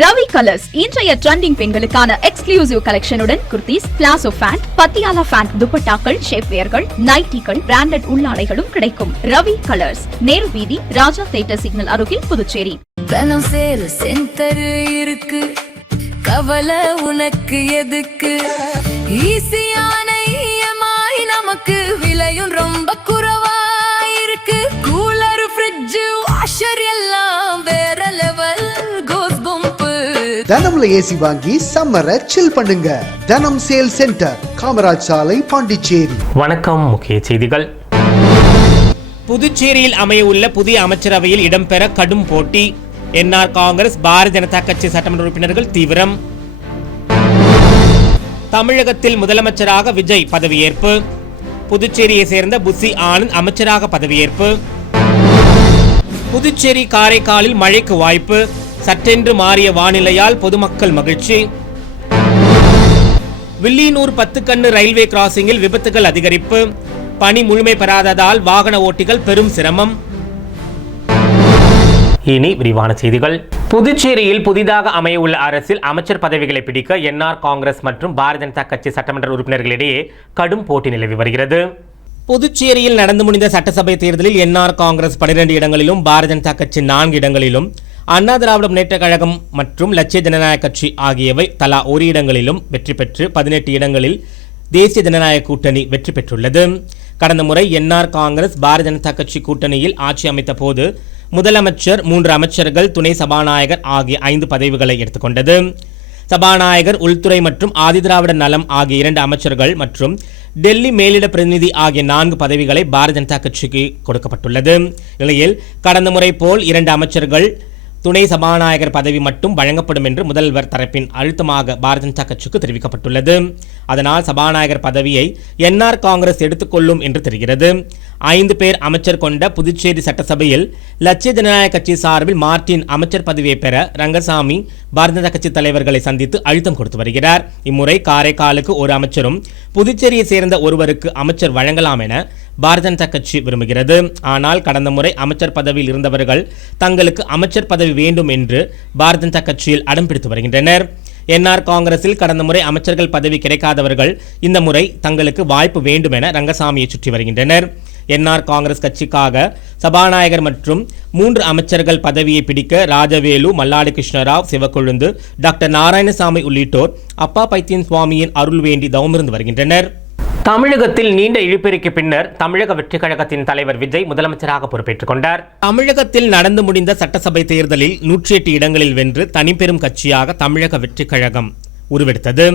Ravi colours இன்றைய trending பெண்களுக்கான exclusive கலெக்ஷனுடன் kurtis, palazzo pant, Patiala pant, துப்பட்டாக்கள், ஷேப்வேர்கள், நைட்டிகள், பிராண்டட் உள்ளாடைகளும் கிடைக்கும். ரவி கலர்ஸ், நேரு வீதி, ராஜா தியேட்டர் சிக்னல் அருகில், புதுச்சேரி. தனம் சேரு சென்டர் இருக்கு, கவலை உனக்கு எதுக்கு? ஈஸியான இஎம்ஐ நமக்கு, விலையும் ரொம்ப குறைவா இருக்கு. கூலர், ஃப்ரிட்ஜ், வாஷர் எல்லாம் வேற லெவல். கோஸ் பம்ப் தனம்ல ஏசி வாங்கி சம்மரை சில் பண்ணுங்க. தனம் சேல் சென்டர், காமராஜ் சாலை, பாண்டிச்சேரி. வணக்கம். முக்கிய செய்திகள். புதுச்சேரியில் அமையவுள்ள புதிய அமைச்சரவையில் இடம்பெற கடும் போட்டி. என்ஆர் காங்கிரஸ், பாரதிய ஜனதா கட்சி சட்டமன்ற உறுப்பினர்கள் தீவிரம். தமிழகத்தில் முதலமைச்சராக விஜய் பதவியேற்பு. புதுச்சேரியை சேர்ந்த புசி ஆனந்த் அமைச்சராக பதவியேற்பு. புதுச்சேரி, காரைக்காலில் மழைக்கு வாய்ப்பு. சட்டென்று மாறிய வானிலையால் பொதுமக்கள் மகிழ்ச்சி. வில்லியனூர் 10 கண்ணு ரயில்வே கிராசிங்கில் விபத்துகள் அதிகரிப்பு. பணி முழுமை பெறாததால் வாகன ஓட்டிகள் பெரும் சிரமம். இனி விரிவான செய்திகள். புதுச்சேரியில் புதிதாக அமையவுள்ள அரசில் அமைச்சர் பதவிகளை பிடிக்க என்ஆர் காங்கிரஸ் மற்றும் பாரதிய ஜனதா கட்சி சட்டமன்ற உறுப்பினர்களிடையே கடும் போட்டி நிலவி வருகிறது. புதுச்சேரியில் நடந்து முடிந்த சட்டசபை தேர்தலில் என்ஆர் காங்கிரஸ் 12 இடங்களிலும், பாரதிய ஜனதா கட்சி 4 இடங்களிலும், அண்ணா திராவிட முன்னேற்ற கழகம் மற்றும் லட்சிய ஜனநாயக கட்சி ஆகியவை தலா ஒரு இடங்களிலும் வெற்றி பெற்று 18 இடங்களில் தேசிய ஜனநாயக கூட்டணி வெற்றி பெற்றுள்ளது. கடந்த முறை என்ஆர் காங்கிரஸ் பாரதிய ஜனதா கட்சி கூட்டணியில் ஆட்சி அமைத்த போது முதலமைச்சர், 3 அமைச்சர்கள், துணை சபாநாயகர் ஆகிய 5 பதவிகளை எடுத்துக்கொண்டது. சபாநாயகர், உள்துறை மற்றும் ஆதிதிராவிட நலம் ஆகிய 2 அமைச்சர்கள் மற்றும் டெல்லி மேலிட பிரதிநிதி ஆகிய 4 பதவிகளை பாரதிய ஜனதா கட்சிக்கு கொடுக்கப்பட்டுள்ளது. நிலையில் கடந்த முறை போல் 2 அமைச்சர்கள், துணை சபாநாயகர் பதவி மட்டும் வழங்கப்படும் என்று முதல்வர் தரப்பின் அழுத்தமாக பாரதிய ஜனதா கட்சிக்கு தெரிவிக்கப்பட்டுள்ளது. அதனால் சபாநாயகர் பதவியை என்ஆர் காங்கிரஸ் எடுத்துக்கொள்ளும் என்று தெரிகிறது. 5 பேர் அமைச்சர் கொண்ட புதுச்சேரி சட்டசபையில் லட்சிய ஜனநாயக கட்சி சார்பில் மார்டின் அமைச்சர் பதவியை பெற ரங்கசாமி பாரதிய ஜனதா கட்சி தலைவர்களை சந்தித்து அழுத்தம் கொடுத்து வருகிறார். இம்முறை காரைக்காலுக்கு ஒரு அமைச்சரும் புதுச்சேரியை சேர்ந்த ஒருவருக்கு அமைச்சர் வழங்கலாம் என பாரதிய ஜனதா கட்சி விரும்புகிறது. ஆனால் கடந்த முறை அமைச்சர் பதவியில் இருந்தவர்கள் தங்களுக்கு அமைச்சர் பதவி வேண்டும் என்று பாரதிய ஜனதா கட்சியில் அடம் பிடித்து வருகின்றனர். என்ஆர் காங்கிரஸில் கடந்த முறை அமைச்சர்கள் பதவி கிடைக்காதவர்கள் இந்த முறை தங்களுக்கு வாய்ப்பு வேண்டும் என ரங்கசாமியை சுற்றி வருகின்றனர். என்ஆர் காங்கிரஸ் கட்சிக்காக சபாநாயகர் மற்றும் 3 அமைச்சர்கள் பதவியை பிடிக்க ராஜவேலு, மல்லாடி கிருஷ்ணராவ், சிவக்கொழுந்து, டாக்டர் நாராயணசாமி உள்ளிட்டோர் அப்பா பைத்தியன் சுவாமியின் அருள் வேண்டி தவமிருந்து வருகின்றனர். தமிழகத்தில் நீண்ட இழுபறிக்கு பின்னர் தமிழக வெற்றி கழகத்தின் தலைவர் விஜய் முதலமைச்சராக பொறுப்பேற்றுக் கொண்டார். தமிழகத்தில் நடந்து முடிந்த சட்டசபை தேர்தலில் 108 இடங்களில் வென்று தனிப்பெரும் கட்சியாக தமிழக வெற்றி கழகம் உருவெடுத்தது.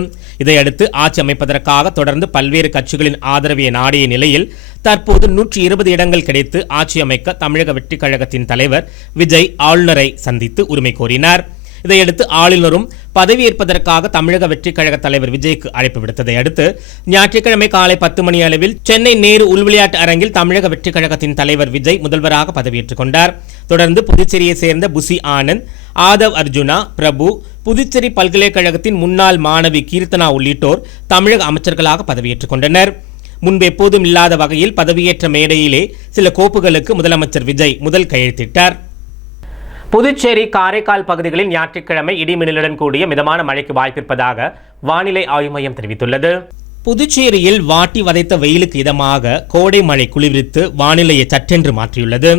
இதையடுத்து ஆட்சி அமைப்பதற்காக தொடர்ந்து பல்வேறு கட்சிகளின் ஆதரவை நாடிய நிலையில் தற்போது 120 இடங்கள் கிடைத்து ஆட்சி அமைக்க தமிழக வெற்றி கழகத்தின் தலைவர் விஜய் ஆளுநரை சந்தித்து உரிமை கோரினார். இதையடுத்து ஆளுநரும் பதவியேற்பதற்காக தமிழக வெற்றி கழக தலைவர் விஜய்க்கு அழைப்பு விடுத்ததை அடுத்து ஞாயிற்றுக்கிழமை காலை 10 மணி அளவில் சென்னை நேரு உள்விளையாட்டு அரங்கில் தமிழக வெற்றி கழகத்தின் தலைவர் விஜய் முதல்வராக பதவியேற்றுக் கொண்டார். தொடர்ந்து புதுச்சேரியை சேர்ந்த புசி ஆனந்த், ஆதவ் அர்ஜுனா, பிரபு, புதுச்சேரி பல்கலைக்கழகத்தின் முன்னாள் மாணவி கீர்த்தனா உள்ளிட்டோர் தமிழக அமைச்சர்களாக பதவியேற்றுக் கொண்டனர். முன்பு எப்போதும் இல்லாத வகையில் பதவியேற்ற மேடையிலே சில கோப்புகளுக்கு முதலமைச்சர் விஜய் முதல் கையெழுத்திட்டார். புதுச்சேரி, காரைக்கால் பகுதிகளில் ஞாயிற்றுக்கிழமை இடிமின்னலுடன் கூடிய மிதமான மழைக்கு வாய்ப்பிருப்பதாக வானிலை ஆய்வு மையம் தெரிவித்துள்ளது. புதுச்சேரியில் வாட்டி வதைத்த வெயிலுக்கு இதமாக கோடை மழை குளிர்வித்து வானிலையை சற்றென்று மாற்றியுள்ளது.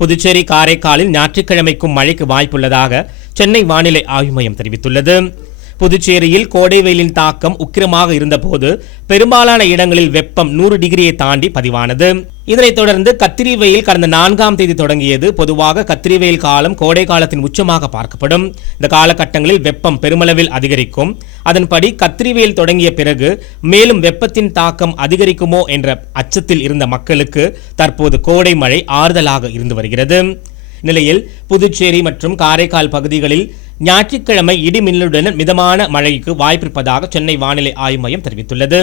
புதுச்சேரி, காரைக்காலில் ஞாயிற்றுக்கிழமைக்கும் மழைக்கு வாய்ப்புள்ளதாக சென்னை வானிலை ஆய்வு மையம் தெரிவித்துள்ளது. புதுச்சேரியில் கோடை வெயிலின் தாக்கம் உக்கிரமாக இருந்தபோது பெரும்பாலான இடங்களில் வெப்பம் 100 டிகிரியை தாண்டி பதிவானது. இதனைத் தொடர்ந்து கத்திரி வெயில் கடந்த 4ஆம் தேதி தொடங்கியது. பொதுவாக கத்திரி வெயில் காலம் கோடை காலத்தின் உச்சமாக பார்க்கப்படும். இந்த காலகட்டங்களில் வெப்பம் பெருமளவில் அதிகரிக்கும். அதன்படி கத்திரி வெயில் தொடங்கிய பிறகு மேலும் வெப்பத்தின் தாக்கம் அதிகரிக்குமோ என்ற அச்சத்தில் இருந்த மக்களுக்கு தற்போது கோடை மழை ஆறுதலாக இருந்து வருகிறது. நிலையில் புதுச்சேரி மற்றும் காரைக்கால் பகுதிகளில் ஞாயிற்றுக்கிழமை இடிமின்னலுடன் மிதமான மழைக்கு வாய்ப்பிருப்பதாக சென்னை வானிலை ஆய்வு மையம் தெரிவித்துள்ளது.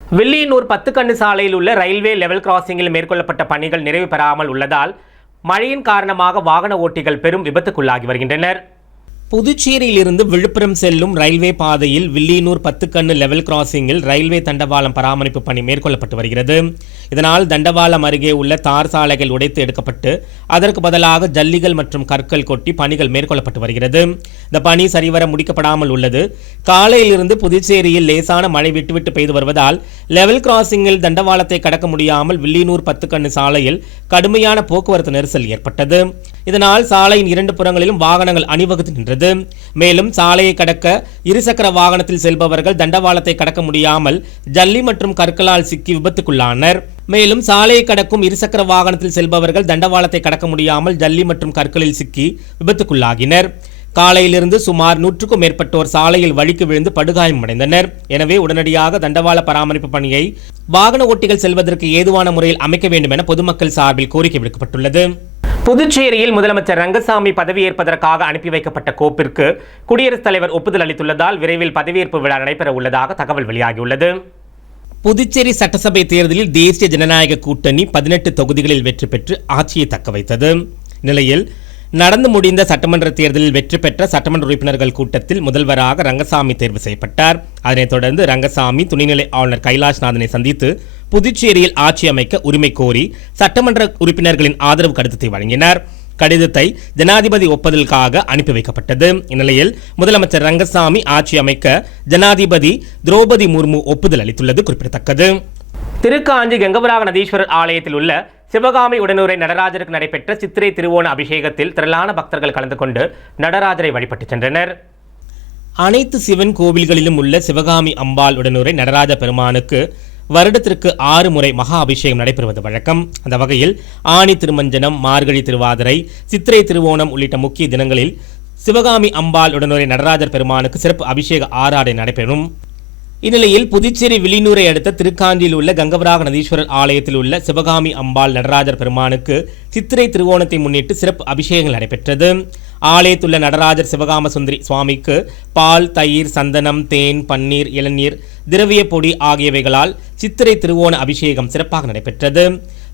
வில்லியனூர் 10 கண்ணு சாலையில் உள்ள ரயில்வே லெவல் கிராசிங்கில் மேற்கொள்ளப்பட்ட பணிகள் நிறைவு பெறாமல் உள்ளதால் மழையின் காரணமாக வாகன ஓட்டிகள் பெரும் விபத்துக்குள்ளாகி வருகின்றனர். புதுச்சேரியிலிருந்து விழுப்புரம் செல்லும் ரயில்வே பாதையில் வில்லியனூர் 10 கண்ணு லெவல் கிராசிங்கில் ரயில்வே தண்டவாளம் பராமரிப்பு பணி மேற்கொள்ளப்பட்டு வருகிறது. இதனால் தண்டவாளம் அருகே உள்ள தார் சாலைகள் உடைத்து எடுக்கப்பட்டு அதற்கு பதிலாக ஜல்லிகள் மற்றும் கற்கள் கொட்டி பணிகள் மேற்கொள்ளப்பட்டு வருகிறது. இந்த பணி சரிவர முடிக்கப்படாமல் உள்ளது. காலையிலிருந்து புதுச்சேரியில் லேசான மழை விட்டுவிட்டு பெய்து வருவதால் லெவல் கிராசிங்கில் தண்டவாளத்தை கடக்க முடியாமல் வில்லியனூர் 10 கண்ணு சாலையில் கடுமையான போக்குவரத்து நெரிசல் ஏற்பட்டது. இதனால் சாலையின் 2 புறங்களிலும் வாகனங்கள் அணிவகுத்து நின்றது. மேலும் சாலையை கடக்க இருசக்கர வாகனத்தில் செல்பவர்கள் தண்டவாளத்தை கடக்க முடியாமல் ஜல்லி மற்றும் கற்களால் சிக்கி விபத்துக்குள்ளானர். மேலும் சாலையை கடக்கும் இருசக்கர வாகனத்தில் செல்பவர்கள் தண்டவாளத்தை கடக்க முடியாமல் ஜல்லி மற்றும் கற்களில் சிக்கி விபத்துக்குள்ளாகினர். காலையிலிருந்து சுமார் 100க்கும் மேற்பட்டோர் சாலையில் வழிக்கு விழுந்து படுகாயமடைந்தனர். எனவே உடனடியாக தண்டவாள பராமரிப்பு பணியை வாகன ஓட்டிகள் செல்வதற்கு ஏதுவான முறையில் அமைக்க வேண்டும் என பொதுமக்கள் சார்பில் கோரிக்கை விடுக்கப்பட்டுள்ளது. புதுச்சேரியில் முதலமைச்சர் ரங்கசாமி பதவியேற்பதற்காக அனுப்பி வைக்கப்பட்ட கோப்பிற்கு குடியரசுத் தலைவர் ஒப்புதல் அளித்துள்ளதால் விரைவில் பதவியேற்பு விழா நடைபெற உள்ளதாக தகவல் வெளியாகியுள்ளது. புதுச்சேரி சட்டசபை தேர்தலில் தேசிய ஜனநாயக கூட்டணி 18 தொகுதிகளில் வெற்றி பெற்று ஆட்சியை தக்க வைத்தது. நிலையில் நடந்து முடிந்த சட்டமன்ற தேர்தலில் வெற்றி பெற்ற சட்டமன்ற உறுப்பினர்கள் கூட்டத்தில் முதல்வராக ரங்கசாமி தேர்வு செய்யப்பட்டார். அதனைத் தொடர்ந்து ரங்கசாமி துணைநிலை ஆளுநர் கைலாஷ்நாதனை சந்தித்து புதுச்சேரியில் ஆட்சி அமைக்க உரிமை கோரி சட்டமன்ற உறுப்பினர்களின் ஆதரவு கடிதத்தை வழங்கினார். கடிதத்தை ஜனாதிபதி ஒப்புதலுக்காக அனுப்பி வைக்கப்பட்டது. இந்நிலையில் முதலமைச்சர் ரங்கசாமி ஆட்சி அமைக்க ஜனாதிபதி திரௌபதி முர்மு ஒப்புதல் அளித்துள்ளது குறிப்பிடத்தக்கது. திருக்காஞ்சி கங்கவராக நதீஸ்வரர் ஆலயத்தில் உள்ள சிவகாமி உடனுரை நடராஜருக்கு நடைபெற்ற சித்திரை திருவோண அபிஷேகத்தில் திரளான பக்தர்கள் கலந்து கொண்டு நடராஜரை வழிபட்டு சென்றனர். அனைத்து சிவன் கோவில்களிலும் உள்ள சிவகாமி அம்பாள் உடனுரை நடராஜ பெருமானுக்கு வருடத்திற்கு 6 முறை மகா அபிஷேகம் நடைபெறுவது வழக்கம். அந்த வகையில் ஆனி திருமஞ்சனம், மார்கழி திருவாதிரை, சித்திரை திருவோணம் உள்ளிட்ட முக்கிய தினங்களில் சிவகாமி அம்பாள் உடனுரை நடராஜர் பெருமானுக்கு சிறப்பு அபிஷேக ஆராதனை நடைபெறும். இந்நிலையில் புதுச்சேரி வில்லியனூரை அடுத்த திருக்காஞ்சியில் உள்ள கங்கவராக நதீஸ்வரர் ஆலயத்தில் உள்ள சிவகாமி அம்பாள் நடராஜர் பெருமானுக்கு சித்திரை திருவோணத்தை முன்னிட்டு சிறப்பு அபிஷேகங்கள் நடைபெற்றது. ஆலயத்துள்ள நடராஜர் சிவகாம சுந்தரி சுவாமிக்கு பால், தயிர், சந்தனம், தேன், பன்னீர், இளநீர், திரவிய பொடி ஆகியவைகளால் சித்திரை திருவோண அபிஷேகம் சிறப்பாக நடைபெற்றது.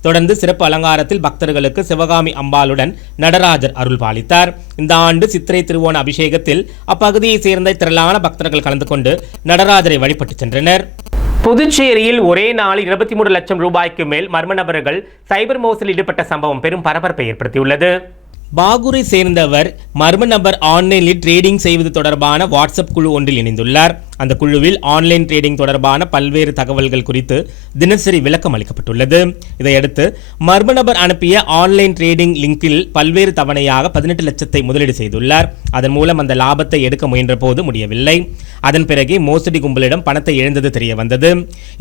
தொடர்ந்து சிறப்பு அலங்காரத்தில் பக்தர்களுக்கு சிவகாமி அம்பாளுடன் நடராஜர் அருள் பாலித்தார். இந்த ஆண்டு சித்திரை திருவோண அபிஷேகத்தில் அப்பகுதியை சேர்ந்த திரளான பக்தர்கள் கலந்து கொண்டு நடராஜரை வழிபட்டு சென்றனர். புதுச்சேரியில் ஒரே நாளில் 23 லட்சம் ரூபாய்க்கு மேல் மர்ம நபர்கள் சைபர் மோசடியில் ஈடுபட்ட சம்பவம் பெரும் பரபரப்பை ஏற்படுத்தியுள்ளது. பாகூரை சேர்ந்தவர் மர்ம நபர் ஆன்லைனில் ட்ரேடிங் செய்வது தொடர்பான வாட்ஸ்அப் குழு ஒன்றில் இணைந்துள்ளார். அந்த குழுவில் ஆன்லைன் ட்ரேடிங் தொடர்பான பல்வேறு தகவல்கள் குறித்து தினசரி விளக்கம் அளிக்கப்பட்டுள்ளது. இதையடுத்து மர்ம நபர் அனுப்பிய ஆன்லைன் ட்ரேடிங் லிங்கில் பல்வேறு தவணையாக 18 லட்சத்தை முதலீடு செய்துள்ளார். அதன் மூலம் அந்த லாபத்தை எடுக்க முயன்ற போது முடியவில்லை. அதன் பிறகு மோசடி கும்பலிடம் பணத்தை இழந்தது தெரிய வந்தது.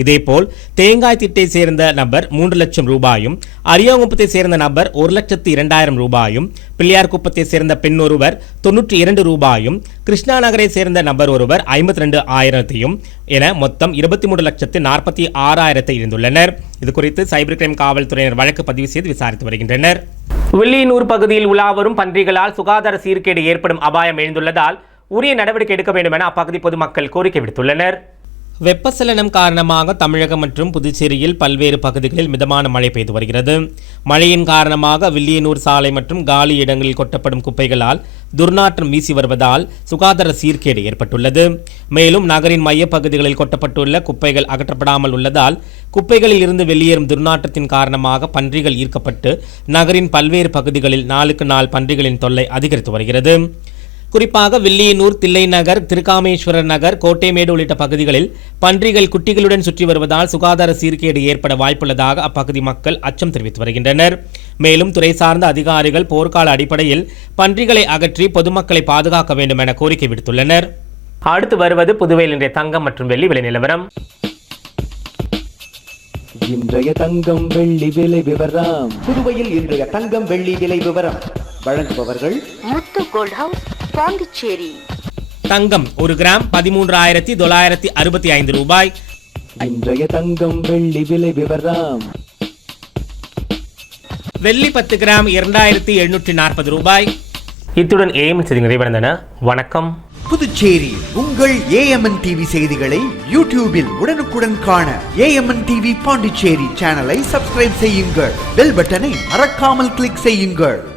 இதேபோல் தேங்காய் திட்டை சேர்ந்த நபர் 3 லட்சம் ரூபாயும், அரியாங்குப்பத்தை சேர்ந்த நபர் 1,02,000 ரூபாயும், பிள்ளையார் குப்பத்தை சேர்ந்த பெண் ஒருவர் 92 ரூபாயும், கிருஷ்ணா நகரை சேர்ந்த நபர் ஒருவர் 52,000 என மொத்தம் 23,46,000 இழந்துள்ளனர். இதுகுறித்து சைபர் கிரைம் காவல்துறையினர் வழக்கு பதிவு செய்து விசாரித்து வருகின்றனர். வில்லியனூர் பகுதியில் உலாவரும் பன்றிகளால் சுகாதார சீர்கேடு ஏற்படும் அபாயம் எழுந்துள்ளதால் உரிய நடவடிக்கை எடுக்க வேண்டும் என அப்பகுதி பொதுமக்கள் கோரிக்கை விடுத்துள்ளனர். வெப்பச்சலனம் காரணமாக தமிழகம் மற்றும் புதுச்சேரியில் பல்வேறு பகுதிகளில் மிதமான மழை பெய்து வருகிறது. மழையின் காரணமாக வில்லியனூர் சாலை மற்றும் காலி இடங்களில் கொட்டப்படும் குப்பைகளால் துர்நாற்றம் வீசி வருவதால் சுகாதார சீர்கேடு ஏற்பட்டுள்ளது. மேலும் நகரின் மையப்பகுதிகளில் கொட்டப்பட்டுள்ள குப்பைகள் அகற்றப்படாமல் உள்ளதால் குப்பைகளில் இருந்து வெளியேறும் துர்நாற்றத்தின் காரணமாக பன்றிகள் ஈர்க்கப்பட்டு நகரின் பல்வேறு பகுதிகளில் நாளுக்கு நாள் பன்றிகளின் தொல்லை அதிகரித்து வருகிறது. குறிப்பாக வில்லியனூர், தில்லை நகர், திருக்காமேஸ்வரர் நகர், கோட்டைமேடு உள்ளிட்ட பகுதிகளில் பன்றிகள் குட்டிகளுடன் சுற்றி வருவதால் சுகாதார சீர்கேடு ஏற்பட வாய்ப்புள்ளதாக அப்பகுதி மக்கள் அச்சம் தெரிவித்து வருகின்றனர். மேலும் துறை சார்ந்த அதிகாரிகள் போர்க்கால அடிப்படையில் பன்றிகளை அகற்றி பொதுமக்களை பாதுகாக்க வேண்டும் என கோரிக்கை விடுத்துள்ளனர். அடுத்து வருவது புதுவையில் இன்றைய தங்கம் மற்றும் வெள்ளி விலை நிலவரம். இன்றைய தங்கம் வெள்ளி விலை விவரம். புதுவையில் இன்றைய தங்கம் வெள்ளி விலை விவரம் வழங்குபவர்கள் முத்து கோல்ட் ஹவுஸ், பாண்டிச்சேரி. தங்கம் 1 கிராம் 13,965 ரூபாய். இன்றைய தங்கம் வெள்ளி விலை விவரம். வெள்ளி 10 கிராம் 2,740 ரூபாய். இத்துடன் ஏஎம்என் செய்திகள் நிறைவடைந்தன. வணக்கம். புதுச்சேரி உங்கள் ஏஎம்என் டிவி செய்திகளை யூடியூபில் உடனுக்குடன் காண ஏஎம்என் டிவி பாண்டிச்சேரி சேனலை சப்ஸ்கிரைப் செய்யுங்கள். பெல் பட்டனை மறக்காமல் கிளிக் செய்யுங்கள்.